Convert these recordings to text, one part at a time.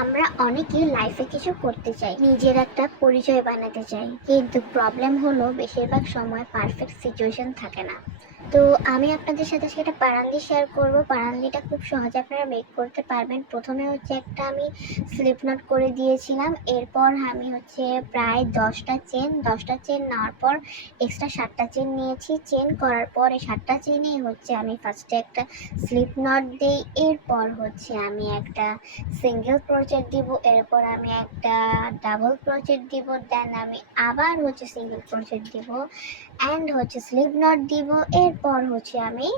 আমরা অনেকেই লাইফে কিছু করতে চাই, নিজের একটা পরিচয় বানাতে চাই, কিন্তু প্রবলেম হলো বেশিরভাগ সময় পারফেক্ট সিচুয়েশন থাকে না। তো আমি আপনাদের সাথে সেটা পারান্দি শেয়ার করব। পারান্দিটা খুব সহজে আপনারা মেক করতে পারবেন। প্রথমে হচ্ছে একটা আমি স্লিপ নট করে দিয়েছিলাম, এরপর আমি হচ্ছে প্রায় 10টা চেন নেওয়ার পর এক্সট্রা 7টা চেন নিয়েছি। চেন করার পর এই 7টা চেনেই হচ্ছে আমি ফার্স্টে একটা স্লিপ নট দিই, এরপর হচ্ছে আমি একটা সিঙ্গেল ক্রোচেট দিব, এরপর আমি একটা ডাবল ক্রোচেট দিব, দেন আমি আবার হচ্ছে সিঙ্গেল ক্রোচেট দিব অ্যান্ড হচ্ছে স্লিপ নট দিব, এরপর হচ্ছে আমি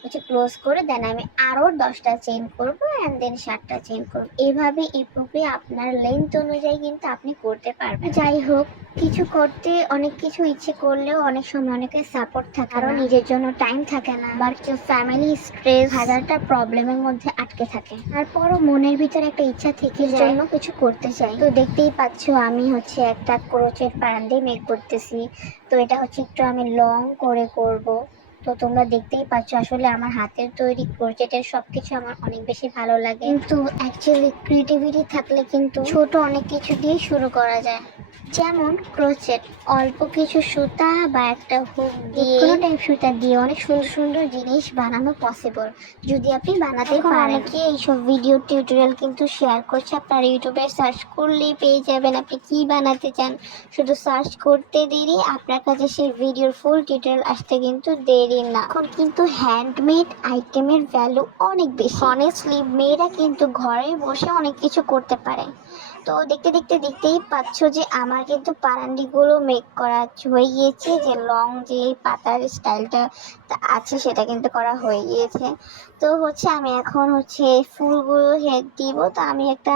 হচ্ছে ক্লোজ করে দেন আমি আরও 10টা চেন করব অ্যান্ড দেন 7টা চেন করব। এইভাবে এই প্রক্রিয়া আপনার লেন্থ অনুযায়ী কিন্তু আপনি করতে পারবেন। যাই হোক, কিছু করতে অনেক কিছু ইচ্ছে করলেও অনেক সময় অনেকের সাপোর্ট থাকে, আরও নিজের জন্য টাইম থাকে না, বা কেউ ফ্যামিলি স্ট্রেস, হাজারটা প্রবলেমের মধ্যে আটকে থাকে। তারপরও মনের ভিতরে একটা ইচ্ছা থেকে জন্য কিছু করতে চাই। তো দেখতেই পাচ্ছ আমি হচ্ছে একটা ক্রোচেট পারান্ডি মেক করতেছি। তো এটা হচ্ছে একটু আমি লং করে করব। তো তোমরা দেখতেই পাচ্ছ আসলে আমার হাতের তৈরি ক্রোচেটের সবকিছু আমার অনেক বেশি ভালো লাগে, কিন্তু অ্যাকচুয়ালি ক্রিয়েটিভিটি থাকলে কিন্তু ছোট অনেক কিছু দিয়ে শুরু করা যায়। যেমন ক্রোচেট, অল্প কিছু সুতা বা একটা হুক দিয়ে, কোনো টাইপ সুতা দিয়ে অনেক সুন্দর সুন্দর জিনিস বানানো পসিবল যদি আপনি বানাতে পারেন। অনেকে এইসব ভিডিও টিউটোরিয়াল কিন্তু শেয়ার করছে, আপনারা ইউটিউবে সার্চ করলেই পেয়ে যাবেন আপনি কি বানাতে চান। শুধু সার্চ করতে দেরি, আপনার কাছে সেই ভিডিওর ফুল টিউটোরিয়াল আসতে কিন্তু দেরি না। এখন কিন্তু হ্যান্ডমেড আইটেমের ভ্যালু অনেক বেশি। অনেস্টলি মেয়েরা কিন্তু ঘরে বসে অনেক কিছু করতে পারে। তো দেখতেই পাচ্ছ যে আমার কিন্তু পারান্ডিগুলো মেক করা হয়ে গিয়েছে, যে লং যে পাতার স্টাইলটা আছে সেটা কিন্তু করা হয়ে গিয়েছে। তো হচ্ছে আমি এখন হচ্ছে ফুলগুলো হেড দিব। তো আমি একটা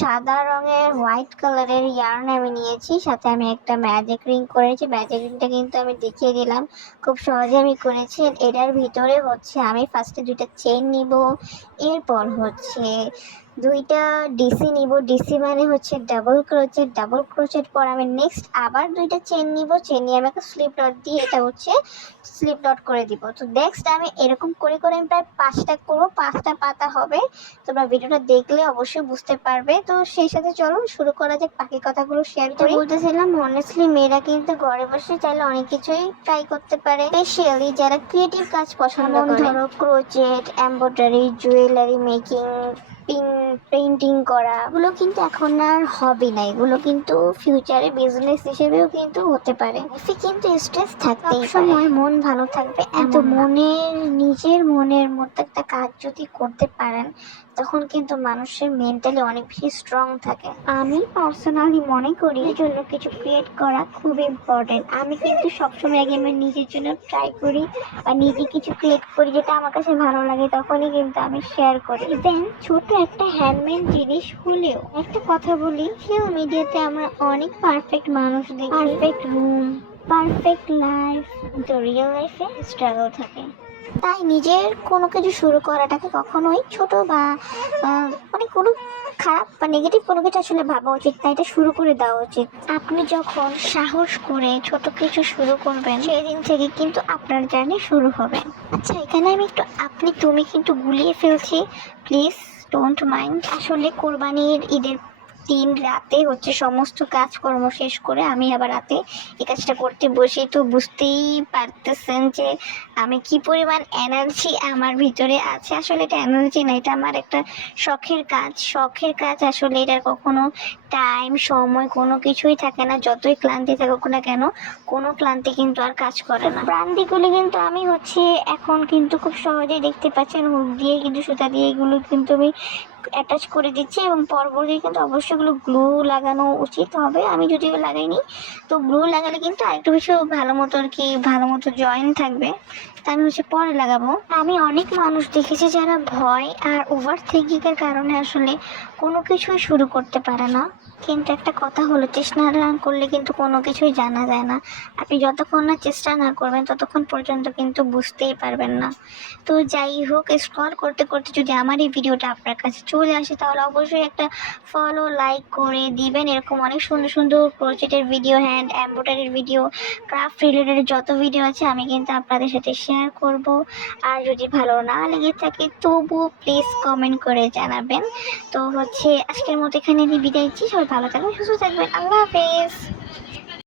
সাদা রঙের হোয়াইট কালারের ইয়ার্ন আমি নিয়েছি, সাথে আমি একটা ম্যাজিক রিং করেছি। ম্যাজিক রিংটা কিন্তু আমি দেখিয়ে দিলাম, খুব সহজে আমি করেছি। এটার ভিতরে হচ্ছে আমি ফার্স্টে 2টা চেন নিব, এরপর হচ্ছে 2টা ডিসি নিব। ডিসি মানে হচ্ছে ডাবল ক্রোচেট। ডাবল ক্রোচেট পর আমি নেক্সট আবার 2টা চেন নিব। চেন নিয়ে আমি একটা স্লিপ নট দিয়ে এটা হচ্ছে স্লিপ নট করে দিব। তো নেক্সট আমি এরকম করে করে আমি প্রায় 5টা করবো, 5টা পাতা হবে। তোমরা ভিডিওটা দেখলে অবশ্যই বুঝতে পারবে। তো সেই সাথে চলো শুরু করা যাক, বাকি কথাগুলো শেয়ার করে বলতেছিলাম। অনেস্টলি মেয়েরা কিন্তু ঘরে বসে চাইলে অনেক কিছুই ট্রাই করতে পারে, স্পেশালি যারা ক্রিয়েটিভ কাজ পছন্দ করে। ধরো crochet, embroidery, jewellery making, painting করা, এগুলো কিন্তু এখন আর হবি না, এগুলো কিন্তু ফিউচারে বিজনেস হিসেবেও কিন্তু হতে পারে। কিন্তু স্ট্রেস থাকতেই সময় মন ভালো থাকবে এত নিজের মনের মতো একটা কাজ যদি করতে পারেন, তখন কিন্তু মানুষের মেন্টালি অনেক বেশি স্ট্রং থাকে। আমি পার্সোনালি মনে করি এর জন্য কিছু ক্রিয়েট করা খুব ইম্পর্টেন্ট। আমি কিন্তু সবসময় আগে আমার নিজের জন্য ট্রাই করি বা নিজে কিছু ক্রিয়েট করি যেটা আমার কাছে ভালো লাগে, তখনই কিন্তু আমি শেয়ার করি। ইভেন ছোট একটা হ্যান্ডমেড জিনিস হলেও। একটা কথা বলি, সোশ্যাল মিডিয়াতে আমরা অনেক পারফেক্ট মানুষ দেখি, পারফেক্ট রুম, পারফেক্ট লাইফ, কিন্তু রিয়েল লাইফে স্ট্রাগল থাকে। তাই নিজের কোনো কিছু শুরু করাটাকে কখনোই ছোট বা মানে কোনো খারাপ বা নেগেটিভ কোনো কিছু আসলে ভাবা উচিত না, এটা শুরু করে দেওয়া উচিত। আপনি যখন সাহস করে ছোট কিছু শুরু করবেন, সেই দিন থেকে কিন্তু আপনার জার্নি শুরু হবে। আচ্ছা, এখানে আমি একটু আপনি তুমি কিন্তু গুলিয়ে ফেলছি, প্লিজ ডোন্ট মাইন্ড। আসলে কোরবানির ঈদের দিন রাতে হচ্ছে সমস্ত কাজকর্ম শেষ করে আমি আবার রাতে এই কাজটা করতে বসি। তো বুঝতেই পারতেছেন যে আমি কি পরিমাণ এনার্জি আমার ভিতরে আছে। আসলে এটা এনার্জি না, এটা আমার একটা শখের কাজ। শখের কাজ আসলে এটার কখনো টাইম সময় কোনো কিছুই থাকে না, যতই ক্লান্তি থাকুক না কেন, কোনো ক্লান্তি কিন্তু আর কাজ করে না। প্রান্তিকগুলি কিন্তু আমি হচ্ছে এখন কিন্তু খুব সহজেই দেখতে পাচ্ছেন হুক দিয়ে কিন্তু সুতা দিয়ে এগুলো কিন্তু আমি অ্যাটাচ করে দিচ্ছি, এবং পরবর্তী কিন্তু অবশ্যই এগুলো গ্লু লাগানো উচিত হবে। আমি যদিও লাগাইনি, তো গ্লু লাগালে কিন্তু আরেকটু বেশি ভালো মতো আর কি ভালো মতো জয়েন থাকবে। তা আমি হচ্ছে পরে লাগাবো। আমি অনেক মানুষ দেখেছি যারা ভয় আর ওভার থিঙ্কিংয়ের কারণে আসলে কোনো কিছুই শুরু করতে পারে না। কিন্তু একটা কথা হলো, চেষ্টা না করলে কিন্তু কোনো কিছুই জানা যায় না। আপনি যতক্ষণ না চেষ্টা না করবেন ততক্ষণ পর্যন্ত কিন্তু বুঝতেই পারবেন না। তো যাই হোক, স্ক্রল করতে করতে যদি আমার এই ভিডিওটা আপনার কাছে চলে আসে তাহলে অবশ্যই একটা ফলো লাইক করে দিবেন। এরকম অনেক সুন্দর সুন্দর ক্রোচেটের ভিডিও, হ্যান্ড এমব্রয়ডারির ভিডিও, ক্রাফট রিলেটেড যত ভিডিও আছে আমি কিন্তু আপনাদের সাথে শেয়ার করব। আর যদি ভালো না লেগে থাকে তবু প্লিজ কমেন্ট করে জানাবেন। তো আজকের মতো এখানে বিদায় দিচ্ছি। সবাই ভালো থাকবেন, সুস্থ থাকবেন, আল্লাহ হাফেজ।